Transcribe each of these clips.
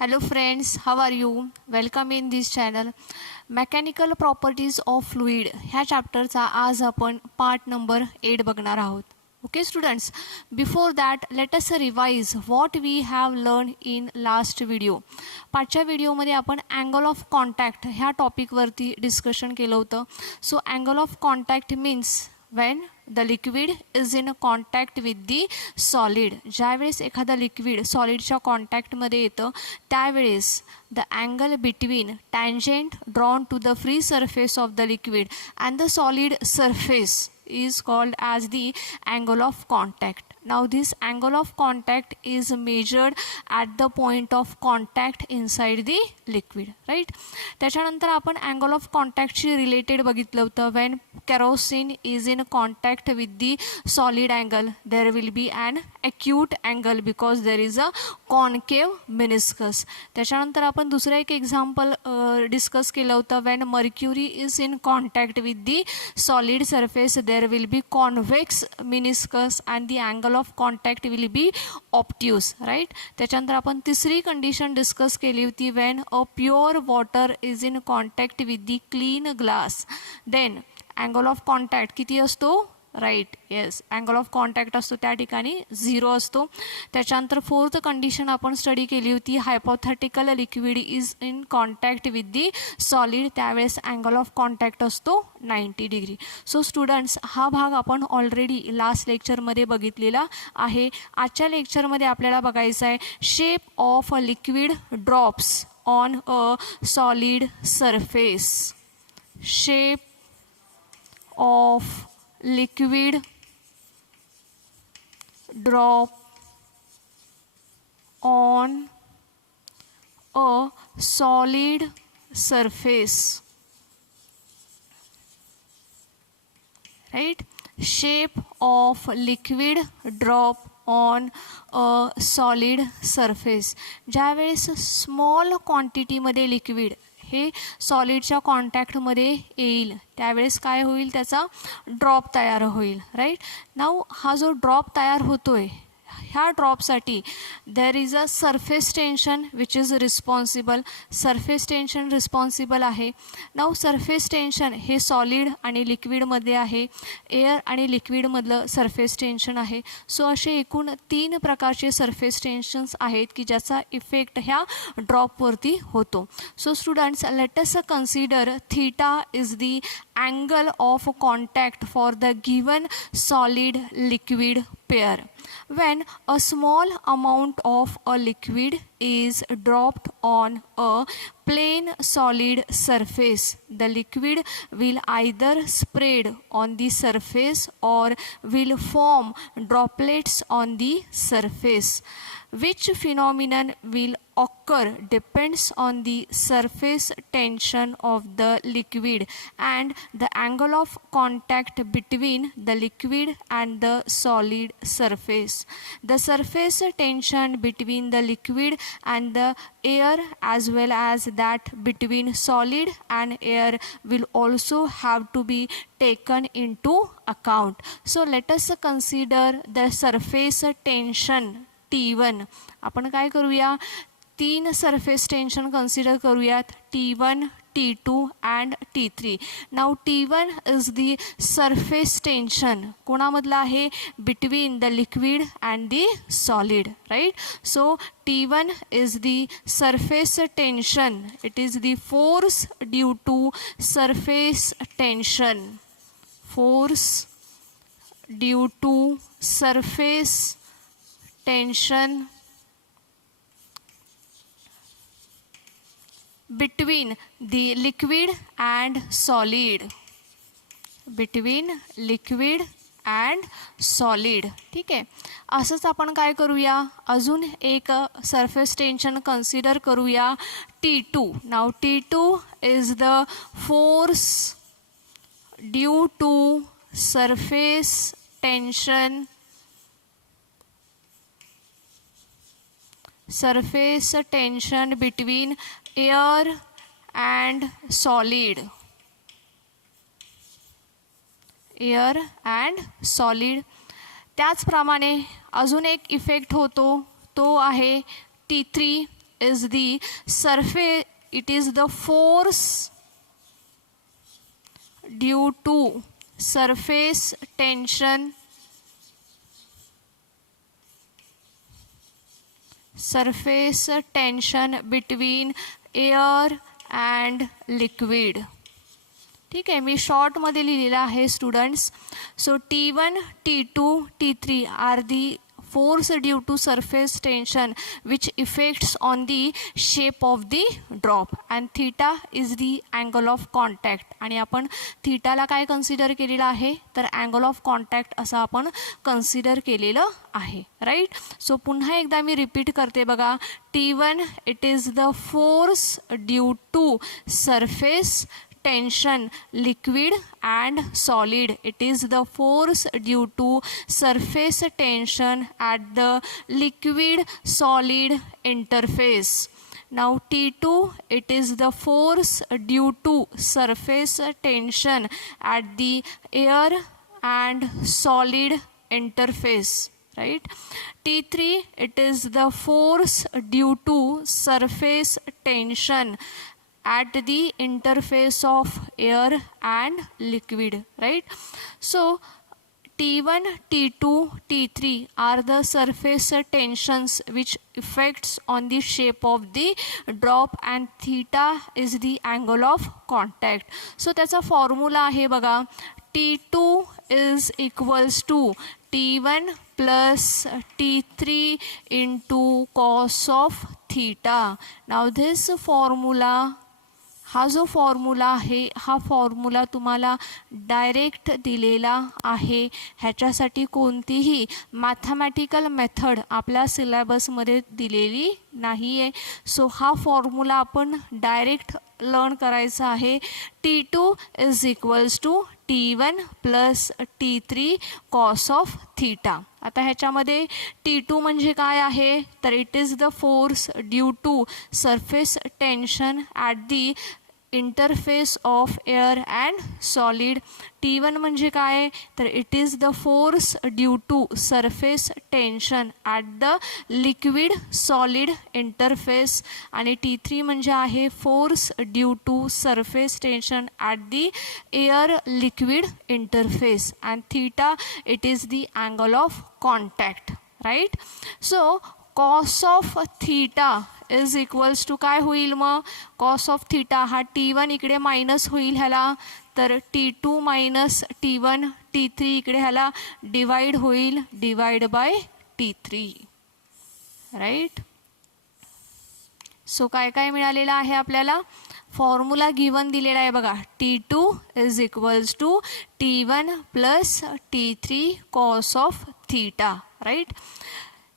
Hello friends, how are you? Welcome in this channel. Mechanical properties of fluid ह्या चॅप्टरचा आज आपण part number 8 बघणार आहोत. Okay students, before that let us revise what we have learned in last video. पाचच्या व्हिडिओमध्ये आपण angle of contact ह्या टॉपिकवरती discussion केलं होतं. So angle of contact means when the liquid is in contact with the solid. ज्यावेळेस एखादा liquid सॉलिडच्या कॉन्टॅक्टमध्ये येतं त्यावेळेस the angle between tangent drawn to the free surface of the liquid and the solid surface is called as the angle of contact. Now this angle of contact is measured at the point of contact inside the liquid, right? त्याच्यानंतर आपण angle of contact she related बघितलं होतं. when kerosene is in contact with the solid angle there will be an acute angle because there is a concave meniscus. त्याच्यानंतर आपण दुसरं एक example discuss केलं होतं. when mercury is in contact with the solid surface there will be convex meniscus and the angle of contact will be obtuse, right? त्याच्यानंतर आपण तिसरी condition discuss केली होती. when a pure water is in contact with the clean glass then angle of contact किती असतो? Right, yes, angle of contact असतो त्या ठिकाणी 0 असतो. त्याच्यानंतर फोर्थ कंडिशन आपण स्टडी केली होती. Hypothetical liquid is in contact with the solid त्यावेळेस अँगल ऑफ कॉन्टॅक्ट असतो 90 डिग्री. सो स्टुडंट्स हा भाग आपण ऑलरेडी लास्ट लेक्चरमध्ये बघितलेला आहे. आजच्या लेक्चरमध्ये आपल्याला बघायचं आहे shape of a liquid drops on a solid surface. Shape of liquid drop on a solid surface, right? Shape of liquid drop on a solid surface. ज्यावेळेस स्मॉल क्वांटिटीमध्ये लिक्विड हे सॉलिडच्या कॉन्टॅक्टमध्ये येईल त्यावेळेस काय होईल, त्याचा ड्रॉप तयार होईल, राईट? नाऊ हा जो ड्रॉप तयार होतोय ह्या ड्रॉपसाठी there is a surface tension which is responsible. Surface tension responsible आहे. नाऊ सरफेस टेन्शन हे सॉलिड आणि लिक्विडमध्ये आहे, एअर आणि लिक्विडमधलं सरफेस टेन्शन आहे. सो असे एकूण 3 प्रकारचे सरफेस टेन्शन्स आहेत की ज्याचा इफेक्ट ह्या ड्रॉपवरती होतो. So students let us consider theta is the angle of contact for the given solid liquid pair. When a small amount of a liquid is dropped on a plain solid surface, the liquid will either spread on the surface or will form droplets on the surface. Which phenomenon will occur depends on the surface tension of the liquid and the angle of contact between the liquid and the solid surface. The surface tension between the liquid and the air as well as that between solid and air will also have to be taken into account. So let us consider the surface tension T1. आपण काय करूया, 3 surface tension consider करूयात, T1, T2 and T3. Now T1 is the surface tension कोणामधलं आहे, between the liquid and the solid, right? So T1 is the surface tension. It is the force due to surface tension. Force due to surface tension between the liquid and solid. between liquid and solid. ठीक आहे, असंच आपण काय करूया, अजून एक surface tension consider करूया, T2. Now T2 is the force due to surface tension surface tension between air and solid. Air and solid. त्याचप्रमाणे अजून एक इफेक्ट होतो तो आहे T3 is the surface, it is the force due to surface tension between air and liquid. ठीक आहे, मी शॉर्टमध्ये लिहिलेलं आहे students. So T1, T2, T3 are the force due to surface tension which affects on the shape of the drop and theta is the angle of contact. आणि आपण थीटाला काय consider केलेलं आहे तर अँगल ऑफ कॉन्टॅक्ट असं आपण consider केलेलं आहे. राईट. सो पुन्हा एकदा मी रिपीट करते बघा. T1 it is the force due to surface tension liquid and solid. It is the force due to surface tension at the liquid solid interface. Now T2 it is the force due to surface tension at the air and solid interface. Right. T3 it is the force due to surface tension at the interface of air and liquid. Right. So T1, T2, T3 are the surface tensions which affects on the shape of the drop and theta is the angle of contact. So त्याचा formula आहे बघा. T2 is equals to T1 plus T3 into cos of theta. Now this formula, हा जो formula आहे हा formula तुम्हाला direct दिलेला आहे. ह्याच्यासाठी कोणतीही मॅथमॅटिकल मेथड आपल्या सिलेबसमध्ये दिलेली नाही आहे. सो हा फॉर्म्युला आपण डायरेक्ट लर्न करायचा आहे. T2 is equals to T1 plus T3 cos of theta. आता ह्याच्यामध्ये T2 म्हणजे काय आहे तर it is the force due to surface tension at the interface of air and solid. T1 म्हणजे काय तर it is the force due to surface tension at the liquid solid interface आणि T3 म्हणजे आहे force due to surface tension at the air liquid interface and theta it is the angle of contact. Right. So cos of theta is equals to काय होईल मग cos of theta हा T1 इकडे minus होईल ह्याला तर T2 minus T1 T3 इकडे ह्याला डिवाइड होईल divide by T3. Right. So काय काय मिळालेलं आहे आपल्याला फॉर्म्युला गिवन दिलेला आहे बघा. T2 is equals to T1 plus T3 cos of theta. Right.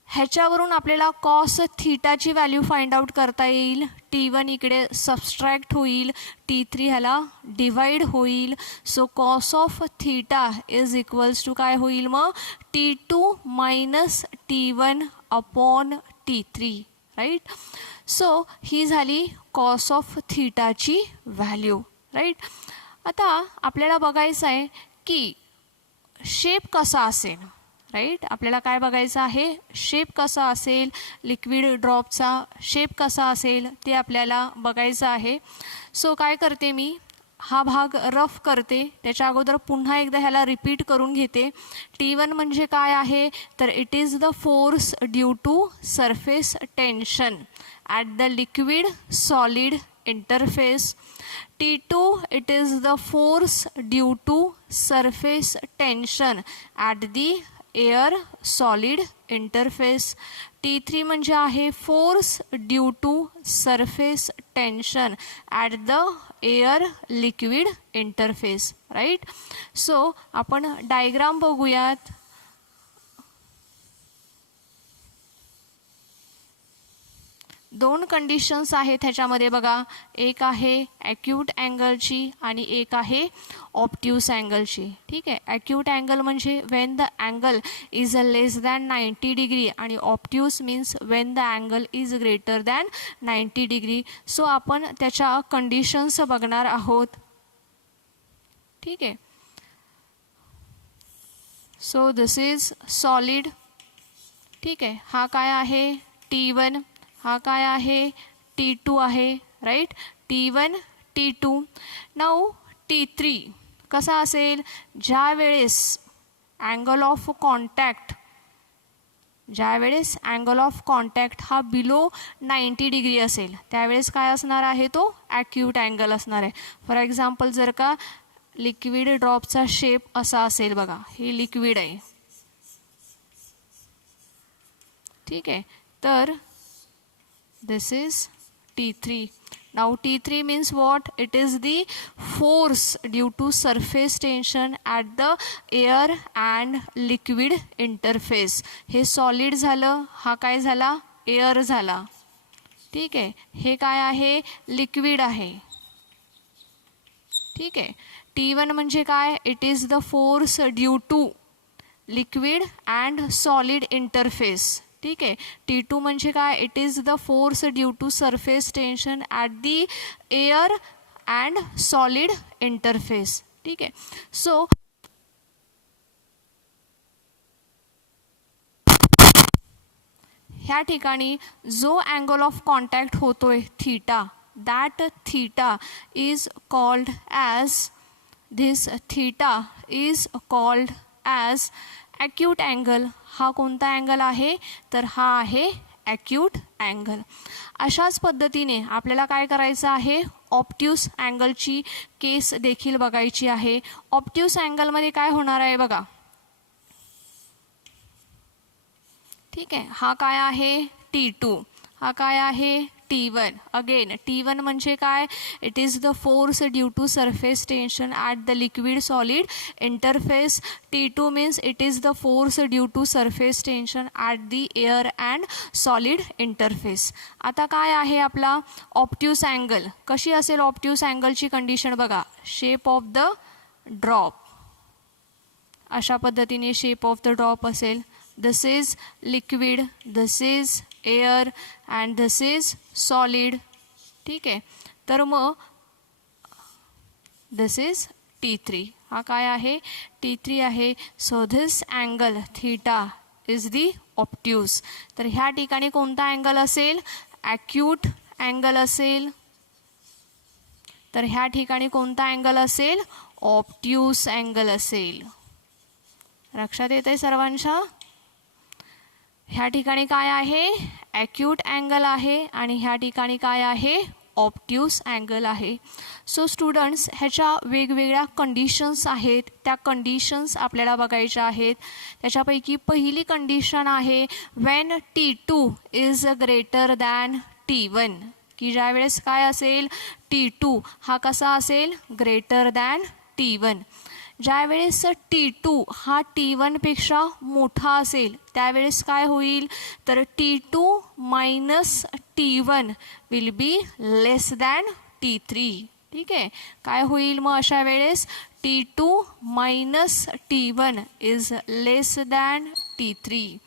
ह्याच्यावरून आपल्याला कॉस थीटाची व्हॅल्यू फाइंड आउट करता येईल. T1 इकडे सबस्ट्रॅक्ट होईल T3 ह्याला डिवाइड होईल. So cos of theta is equals to काय होईल मग T2 minus T1 upon T3. Right. So ही झाली कॉस ऑफ थीटाची व्हॅल्यू. राईट. आता आपल्याला बघायचं आहे की शेप कसा असेल. राईट. आपल्याला काय बघायचं आहे शेप कसा असेल लिक्विड ड्रॉपचा शेप कसा असेल ते आपल्याला बघायचं आहे. सो काय करते मी हा भाग रफ करते त्याच्या अगोदर पुन्हा एकदा ह्याला रिपीट करून घेते. T1 म्हणजे काय आहे तर it is the force due to surface tension at the liquid solid interface. T2 it is the force due to surface tension at the air solid interface. T3 म्हणजे आहे force due to surface tension at the air liquid interface. Right. So आपण diagram बघूयात. दोन conditions आहेत ह्याच्यामध्ये बघा. एक आहे ॲक्यूट अँगलची आणि एक आहे ऑप्ट्यूस अँगलची. ठीक आहे. ॲक्यूट अँगल म्हणजे when the angle is less than 90 degree आणि obtuse means when the angle is greater than 90 degree. So आपण त्याच्या कंडिशन्स बघणार आहोत. ठीक आहे. So this is solid. ठीक आहे. हा काय आहे T1. हा काय आहे T2 आहे right. T1 T2. Now T3 कसा असेल, ज्या वेळेस अँगल ऑफ कॉन्टॅक्ट हा बिलो 90 डिग्री असेल त्यावेळेस काय असणार आहे, तो ॲक्यूट अँगल असणार आहे. फॉर एक्झाम्पल जर का लिक्विड ड्रॉपचा शेप असा असेल बघा, हे लिक्विड आहे ठीक आहे. तर दिस is T3. Now T3 means what? It is the force due to surface tension at the air and liquid interface. हे सॉलिड झालं, हा काय झाला एअर झाला ठीक आहे. हे काय आहे लिक्विड आहे ठीक आहे. T1 म्हणजे काय, it is the force due to liquid and solid interface ठीक आहे. T2 म्हणजे काय, it is the force due to surface tension at the air and solid interface ठीक आहे. सो ह्या ठिकाणी जो अँगल ऑफ कॉन्टॅक्ट होतोय theta, that theta is called as acute angle. हा कोणता अँगल आहे, तर हा आहे ॲक्यूट अँगल. अशाच पद्धतीने आपल्याला काय करायचं आहे, ऑप्ट्यूस अँगलची केस देखील बघायची आहे. ऑप्ट्यूस अँगलमध्ये काय होणार आहे बघा ठीक आहे. हा काय आहे T2, हा काय आहे T1. अगेन T1 म्हणजे काय, it is the force due to surface tension at the liquid solid interface. T2 means it is the force due to surface tension at the air and solid interface. आता काय आहे आपला obtuse angle. कशी असेल obtuse अँगलची condition बघा, shape of the drop अशा पद्धतीने शेप ऑफ द ड्रॉप असेल. This is liquid, this is air and this is solid ठीक आहे. तर मग दिस इज T3, हा काय आहे T3 आहे. So this angle theta is the obtuse. तर ह्या ठिकाणी कोणता अँगल असेल, ॲक्यूट अँगल असेल. तर ह्या ठिकाणी कोणता अँगल असेल, ऑप्ट्यूस अँगल असेल. लक्षात येत आहे सर्वांच्या. ह्या ठिकाणी काय आहे ॲक्यूट अँगल आहे आणि ह्या ठिकाणी काय आहे ऑप्ट्यूस अँगल आहे. सो स्टुडंट्स ह्याच्या वेगवेगळ्या कंडिशन्स आहेत, त्या कंडिशन्स आपल्याला बघायच्या आहेत. त्याच्यापैकी पहिली कंडिशन आहे when T2 is greater than T1, की ज्यावेळेस काय असेल T2 हा कसा असेल ग्रेटर दॅन T1. ज्यावेळेस T2 हा T1 पेक्षा मोठा असेल त्यावेळेस काय होईल, तर T2 minus T1 will be less than T3 ठीक आहे. काय होईल मग अशा वेळेस, T2 minus T1 is less than T3.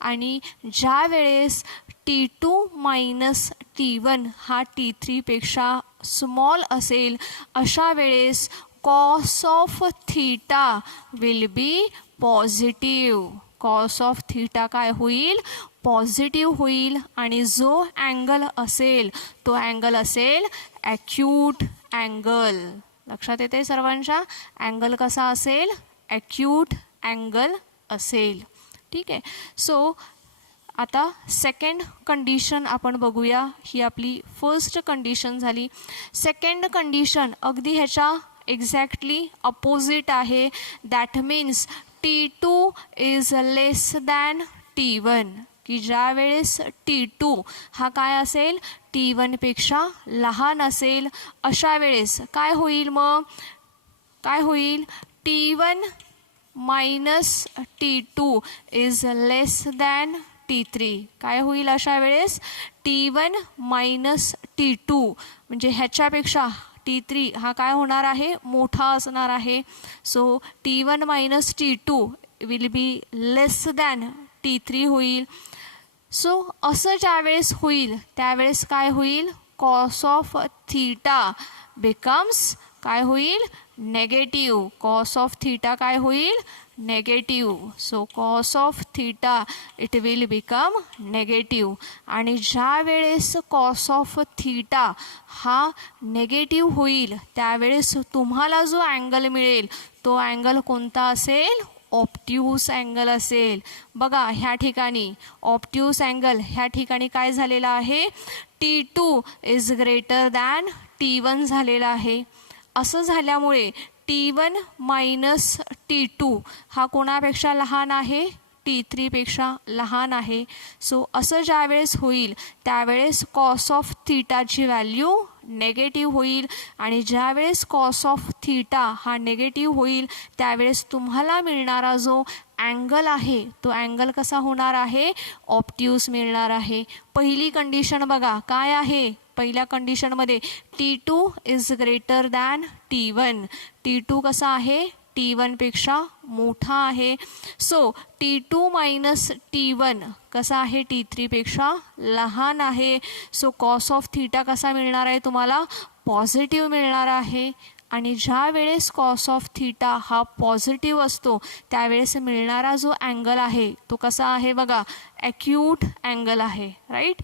आणि ज्या वेळेस T2 मायनस T1 हा T3 पेक्षा स्मॉल असेल अशा वेळेस cos of theta will be positive. Cos of theta काय होईल पॉझिटिव्ह होईल आणि जो अँगल असेल तो अँगल असेल ॲक्यूट अँगल. लक्षात येते सर्वांच्या, अँगल कसा असेल ॲक्यूट अँगल असेल ठीक आहे. सो आता सेकंड कंडिशन आपण बघूया. ही आपली फर्स्ट कंडिशन झाली. सेकंड कंडिशन अगदी ह्याच्या एक्झॅक्टली अपोजिट आहे. That means T2 is less than T1, की ज्या वेळेस T2 हा काय असेल T1 पेक्षा लहान असेल अशा वेळेस काय होईल मग, काय होईल T1 minus T2 is less than T3. काय होईल अशा वेळेस T1 मायनस T2 म्हणजे ह्याच्यापेक्षा T3 हा काय होणार आहे मोठा असणार आहे. So T1 minus T2 will be less than T3 होईल. सो असं ज्यावेळेस होईल त्यावेळेस काय होईल कॉस ऑफ थीटा बिकम्स काय होईल नेगेटिव्ह. कॉस ऑफ थीटा काय होईल? Negative. So cos of theta it will become negative. आणि ज्या वेळेस कॉस ऑफ थीटा हा नेगेटिव्ह होईल त्यावेळेस तुम्हाला जो अँगल मिळेल तो अँगल कोणता असेल? ऑप्ट्यूस अँगल असेल. बघा ह्या ठिकाणी ऑप्ट्यूस अँगल ह्या ठिकाणी काय झालेला आहे? T2 is greater than T1 झालेला आहे. असं झाल्यामुळे T1 मायनस T2 हा कोणापेक्षा लहान आहे? T3 पेक्षा लहान आहे. सो असं ज्यावेळेस होईल त्यावेळेस कॉस ऑफ थीटाची व्हॅल्यू नेगेटिव्ह होईल. आणि ज्यावेळेस कॉस ऑफ थीटा हा नेगेटिव्ह होईल त्यावेळेस तुम्हाला मिळणारा जो अँगल आहे तो अँगल कसा होणार आहे? ऑप्ट्यूस मिळणार आहे. पहिली कंडिशन बघा काय आहे? पहिल्या कंडिशनमध्ये T2 is greater than T1. T2 कसा आहे? T1 पेक्षा मोठा आहे. सो T2 मायनस T1 कसा आहे? T3 पेक्षा लहान आहे. सो कॉस ऑफ थीटा कसा मिळणार आहे तुम्हाला? पॉझिटिव्ह मिळणार आहे. आणि ज्या वेळेस कॉस ऑफ थीटा हा पॉझिटिव्ह असतो त्यावेळेस मिळणारा जो अँगल आहे तो कसा आहे? बघा ॲक्यूट अँगल आहे. राईट.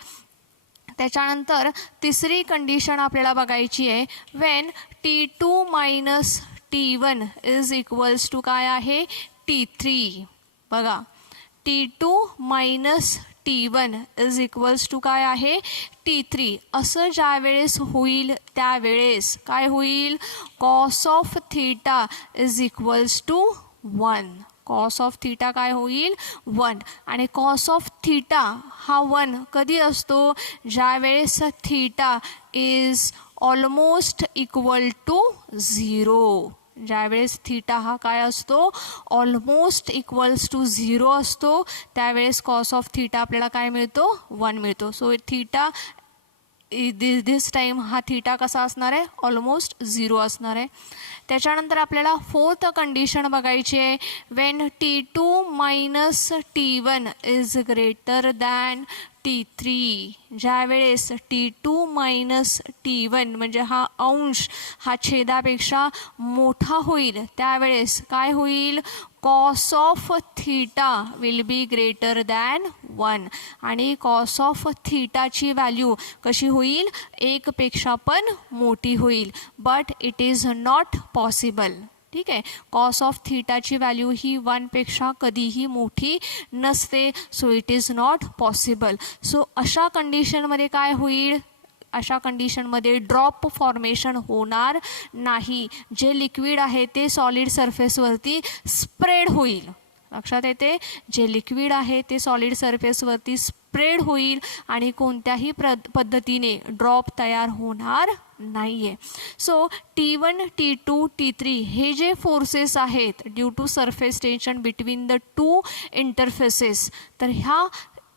त्याच्यानंतर तिसरी कंडिशन आपल्याला बघायची आहे. When T2 minus T1 is equals to काय आहे? T3. बघा T2 minus T1 is equals to काय आहे? T3. असं ज्यावेळेस होईल त्यावेळेस काय होईल? Cos of theta is equals to 1. Cos of theta काय होईल? 1. आणि कॉस ऑफ थीटा हा 1 कधी असतो? ज्यावेळेस theta is almost equal to 0. ज्यावेळेस थीटा हा काय असतो? ऑलमोस्ट इक्वल्स टू 0 असतो त्यावेळेस कॉस ऑफ थीटा आपल्याला काय मिळतो? 1 मिळतो. सो थीटा दिस टाईम हा थीटा कसा असणार आहे? ऑलमोस्ट 0 असणार आहे. त्याच्यानंतर आपल्याला फोर्थ कंडिशन बघायची आहे. When T2 minus T1 is greater than T3. ज्यावेळेस T2 मायनस T1 म्हणजे हा अंश हा छेदापेक्षा मोठा होईल त्यावेळेस काय होईल? Cos of theta will be greater than 1. आणि कॉस ऑफ थीटाची व्हॅल्यू कशी होईल? 1 पेक्षा पण मोठी होईल. But it is not possible. ठीक आहे. कॉस ऑफ थीटाची व्हॅल्यू ही 1 पेक्षा कधीही मोठी नसते. So it is not possible. So अशा कंडिशनमध्ये काय होईल? अशा कंडिशनमध्ये ड्रॉप फॉर्मेशन होणार नाही. जे लिक्विड आहे ते सॉलिड सरफेसवरती स्प्रेड होईल. लक्षात येते? जे लिक्विड आहे ते सॉलिड सरफेसवरती स्प्रेड होईल आणि कोणत्याही पद्धतीने ड्रॉप तयार होणार नाही आहे. सो T1, T2, T3 हे जे फोर्सेस आहेत due to surface tension between the two interfaces, तर ह्या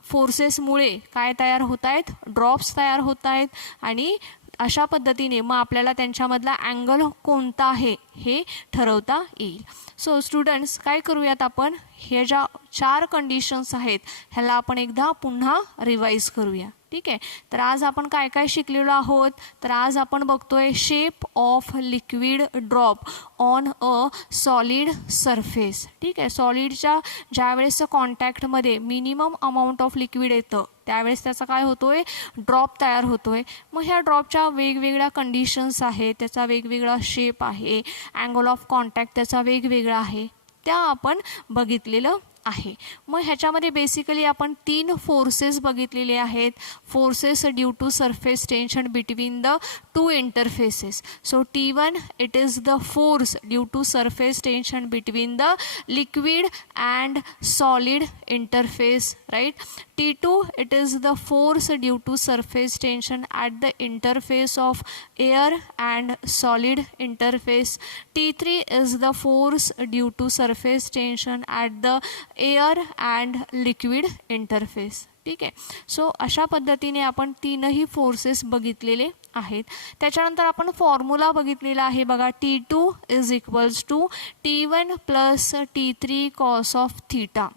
फोर्सेसमुळे काय तयार होत आहेत? ड्रॉप्स तयार होत आहेत. आणि अशा पद्धतीने मग आपल्याला त्यांच्यामधला अँगल कोणता आहे हे ठरवता येईल. सो स्टुडंट्स काय करूयात आपण? हे ज्या 4 कंडिशन्स आहेत ह्याला आपण एकदा पुन्हा रिवाईज करूया. ठीक आहे. तर आज आपण काय काय शिकलेलो आहोत? तर आज आपण बघतोय shape of liquid drop on a solid surface. ठीक आहे. सॉलिडच्या ज्यावेळेस कॉन्टॅक्टमध्ये मिनिमम अमाऊंट ऑफ लिक्विड येतं त्यावेळेस त्याचा काय होतोय? ड्रॉप तयार होतोय. मग ह्या ड्रॉपच्या वेगवेगळ्या कंडिशन्स आहेत, त्याचा वेगवेगळा शेप आहे, अँगल ऑफ कॉन्टॅक्ट त्याचा वेगवेगळा आहे, त्या आपण बघितलेलं आहे. मग ह्याच्यामध्ये बेसिकली आपण 3 फोर्सेस बघितलेले आहेत. Forces due to surface tension between the two interfaces. So T1 it is the force due to surface tension between the liquid and solid interface. Right. T2 it is the force due to surface tension at the interface of air and solid interface. T3 is the force due to surface tension at the air and liquid interface. ठीक आहे. So अशा पद्धतीने आपण 3ही forces बघितलेले आहेत. त्याच्यानंतर आपण formula बघितलेला आहे बघा. T2 is equals to T1 plus T3 cos of theta.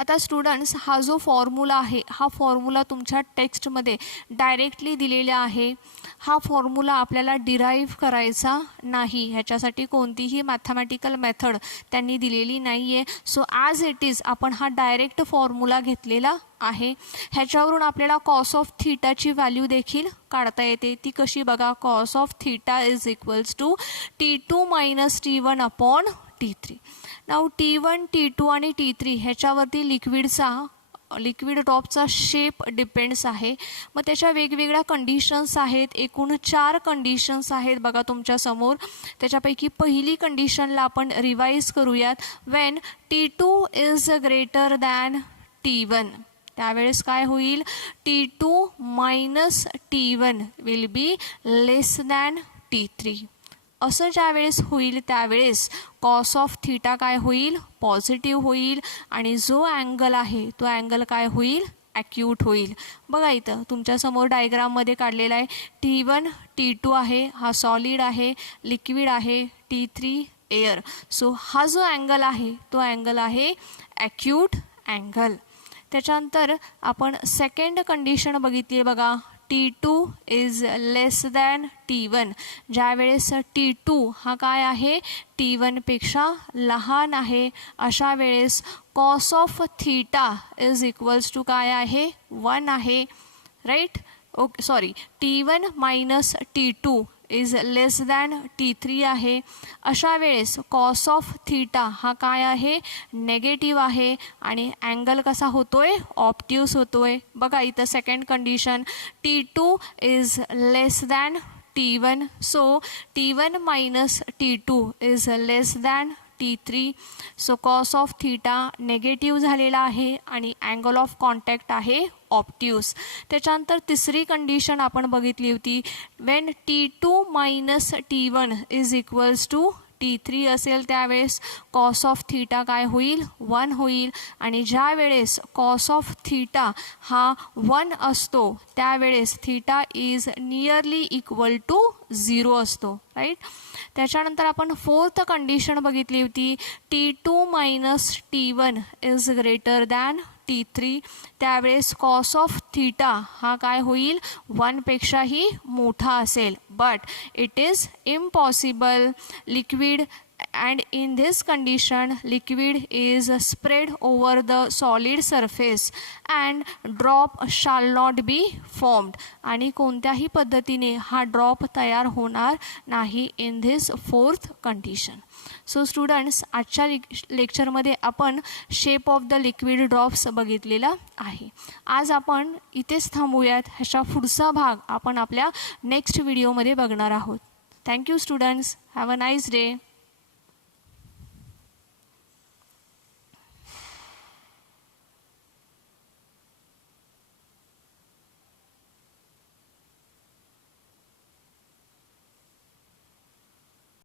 आता स्टुडंट्स, हा जो फॉर्म्युला आहे, हा फॉर्म्युला तुमच्या टेक्स्टमध्ये डायरेक्टली दिलेला आहे. हा फॉर्म्युला आपल्याला डिराईव्ह करायचा नाही, ह्याच्यासाठी कोणतीही मॅथमॅटिकल मेथड त्यांनी दिलेली नाही आहे. सो ॲज इट इज आपण हा डायरेक्ट फॉर्म्युला घेतलेला आहे. ह्याच्यावरून आपल्याला कॉस ऑफ थीटाची व्हॅल्यू देखील काढता येते. ती कशी बघा, cos of theta is equals to T2 minus T1 upon T3. नाव T1, T2 आणि T3 ह्याच्यावरती लिक्विड ड्रॉपचा शेप डिपेंड्स आहे. मग त्याच्या वेगवेगळ्या कंडिशन्स आहेत. एकूण 4 कंडिशन्स आहेत बघा तुमच्यासमोर. त्याच्यापैकी पहिली कंडिशनला आपण रिवाईज करूयात. Wien T2 is greater than T1, त्यावेळेस काय होईल, T2 minus T1 will be less than T3. असं ज्यावेळेस होईल त्यावेळेस कॉस ऑफ थीटा काय होईल, पॉझिटिव्ह होईल. आणि जो अँगल आहे तो अँगल काय होईल, ॲक्यूट होईल. बघा इथं तुमच्यासमोर डायग्राममध्ये काढलेला आहे. T1, T2 आहे, हा सॉलिड आहे, लिक्विड आहे, T3 एअर. सो हा जो अँगल आहे तो अँगल आहे ॲक्यूट अँगल. त्याच्यानंतर आपण सेकंड कंडिशन बघितली आहे बघा, T2 is less than T1, ज्यावेळेस T2 हा काय आहे, T1 पेक्षा लहान आहे. अशा वेळेस cos of theta is equals to काय आहे, 1 आहे, right. Okay, sorry, T1 minus T2 is less than T3 आहे. अशा वेळेस कॉस ऑफ थीटा हा काय आहे, नेगेटिव्ह आहे. आणि अँगल कसा होतोय, ऑप्ट्यूस होतोय. बघा इथं second condition, T2 is less than T1. So T1 minus T2 is less than T3. So cos of theta negative झालेला आहे आणि अँगल ऑफ कॉन्टॅक्ट आहे ऑप्ट्यूस. त्याच्यानंतर तिसरी कंडिशन आपण बघितली होती, when T2 minus T1 is equals to T3 असेल त्यावेळेस कॉस ऑफ थीटा काय होईल, 1 होईल. आणि ज्या वेळेस कॉस ऑफ थीटा हा 1 असतो त्यावेळेस theta is nearly equal to 0 असतो, राईट. त्याच्यानंतर आपण फोर्थ कंडिशन बघितली होती, T2 minus T1 is greater than T3, त्यावेळेस कॉस ऑफ थीटा हा काय होईल, 1 पेक्षाही मोठा असेल. But it is impossible liquid, and in this condition liquid is spread over the solid surface and drop shall not be formed. आणि कोणत्याही पद्धतीने हा ड्रॉप तयार होणार नाही in this fourth condition. So students, आजच्या लेक्चरमध्ये आपण shape of the liquid drops बघितलेला आहे. आज आपण इथेच थांबूयात. ह्याचा पुढचा भाग आपण आपल्या नेक्स्ट व्हिडिओमध्ये बघणार आहोत. Thank you students, have a nice day.